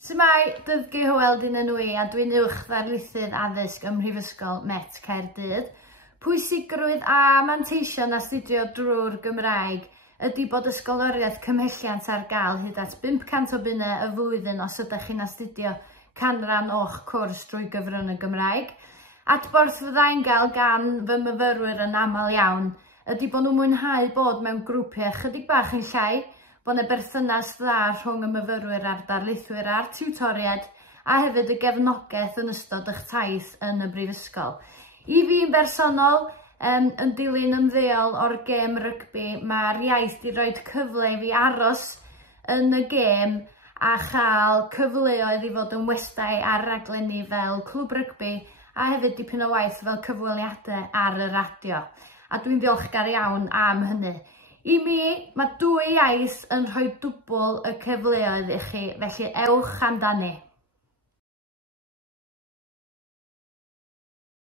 Symai, Dyfgu Hywel dyn nhw a dwi'n uwch ddarlithydd addysg ym Mhrifysgol Met Caerdydd. Pwysigrwydd a manteision astudio drwy'r Gymraeg ydy bod ysgoloriaeth cymhelliant ar gael hyd at 500 o bunnau y flwyddyn os ydych chi'n astudio canran o'ch cwrs drwy gyfrwng y Gymraeg. Adborth fyddai'n gael gan fy myfyrwyr yn aml iawn ydy bod nhw'n mwynhau bod mewn grwpiau chydig bach yn llai, bod yna berthynas dda rhwng y myfyrwyr a'r darlithwyr a'r tiwtoriad a hefyd y gefnogaeth yn ystod eich taith yn y brifysgol. I fi'n bersonol, yn dilyn ymddeol o'r gêm rygbi, mae'r iaith di roi cyfle i fi aros yn y gêm a chael cyfleoedd i fod yn westai ar raglenni fel Clwb Rygbi a hefyd dipyn o waith fel cyfweliadau ar y radio. A dwi'n ddiolchgar iawn am hynny. I mi, mae dwy iaith yn rhoi dwbl y cyfleoedd i chi, felly ewch amdani.